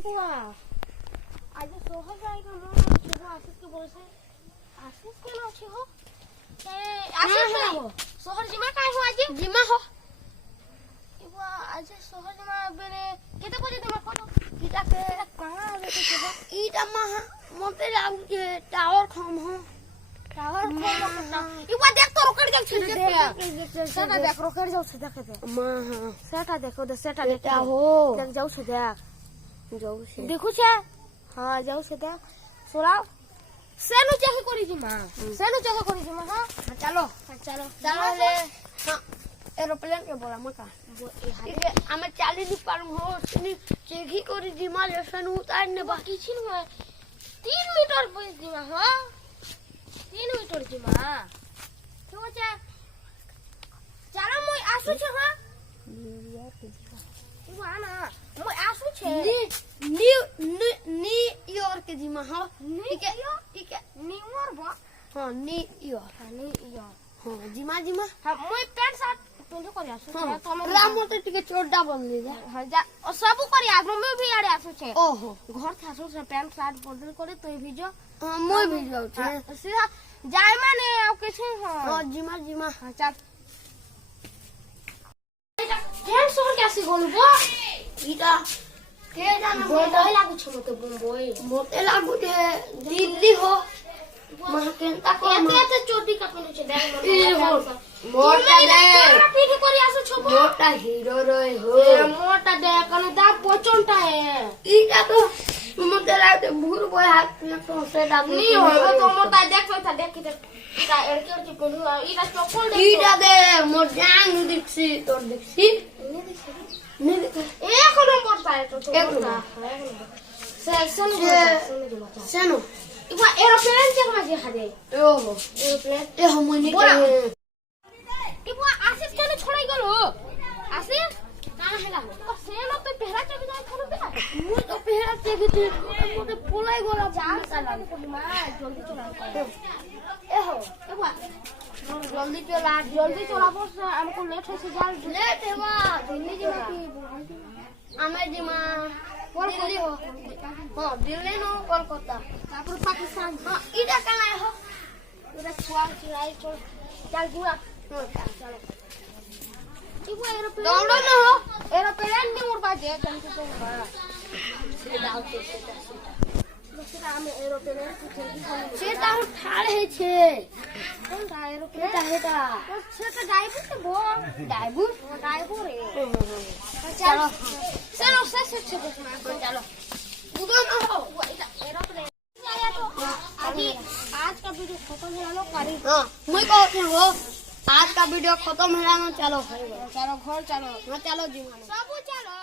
बुआ आज सोहर जाएगा मन सुबह आशीष के बोल से आशीष के ना अच्छे हो के आशीष ना हो सोहर जिमा काय हो आज जिमा हो बुआ आज सोहर जिमा बेरे केते बजे तुम फोटो ईटा के कहां आवे के हो ईटा मा मोते लागू के टावर खम हो टावर खम ना बुआ देख तो रोकड़ के छे सेटा देख रोकड़ जाऊ से देख दे मा हां सेटा देखो दे सेटा लेटा हो देख जाऊ से देख जाऊ से देखो छे हां जाऊ से देख सोराव सेनु चेक करी जी मां सेनु चेक करी जी मां हां चलो चलो चलो ले हां एरोप्लेन के बोला मका ठीक है हमें चाली दी पर हो सिनी चेक ही करी जी मां ले सेनु उतार ने बाकी छिन 3 मीटर बस जी मां हां 3 मीटर जी मां क्यों छे चलो मोय आसु छे हां ना मोय आसु छे नी योर के जिमा हां ठीक है न्यूयॉर्क बा हां न्यूयॉर्क हां जिमा हां मोय पैंट शर्ट पेंट कर आसु छे तो हम राम मते टिके चोडा बन ले जा हां जा सब कर आ मम्मी भी आड़े आसु छे ओहो घर था आसु से पैंट शर्ट बदल करे तो भिजो हां मोय भिजो छे सीधा जाय माने आ केछे हां जिमा हां चल केन सोहर कैसे गोलबो ईटा के जाना मोटे लागू छ मते बम्बई मोटे लागू छे दिल्ली हो महकेंता को एते चोटी कपने छे देख मोटा दे पीठी करी आसु छ मोटा हीरो रे हो मोटा दे कने दा पोचनटा है ईटा तो मते लागते भूर बोय हाथ में तो से दा नी हो तो मोटा देख ईटा एड़के पडू ईटा चप्पल दे ईटा दे मोर जान दिखसी तोर दिखसी नी एक नंबर पाए तो एक नंबर सेनो इवा एरोप्लेन के मजे खादे ओहो एरोप्लेन ए हमनी के इवा आशीष के छोड़ाई गलो आशीष कहां हैला तो सेनो तो पहरा चढ़ जाए खरो बे मु तो पहरा चढ़ गई मोटे पोलाई गोला जाम साला मां जल्दी चला ए हो इवा जल्दी चला बस हमको लेट हो से जाल लेट है वा दिल्ली जिमा की आमे जिमा दिल्ली हो हां दिल्ली नो कोलकाता तापर पाकिस्तान हां इडा कना हो इडा स्वाल चिराई चल गुआ हां चलो इबो एरोप्लेन दौड़ो न हो एरोप्लेन नहीं उड़ पाए चल तो से डाल तो सेटा हमें एरोप्लेन से डाउन ठाड़ है छे कोन ता एरोप्लेन हेटा सेटा ड्राइवर के बो ड्राइवर रे चलो चलो से चलो उधर न हो एरोप्लेन आज का वीडियो खत्म हो लो करी हां मैं कहते हो आज का वीडियो खत्म हो चलो घर चलो जीवन सब चलो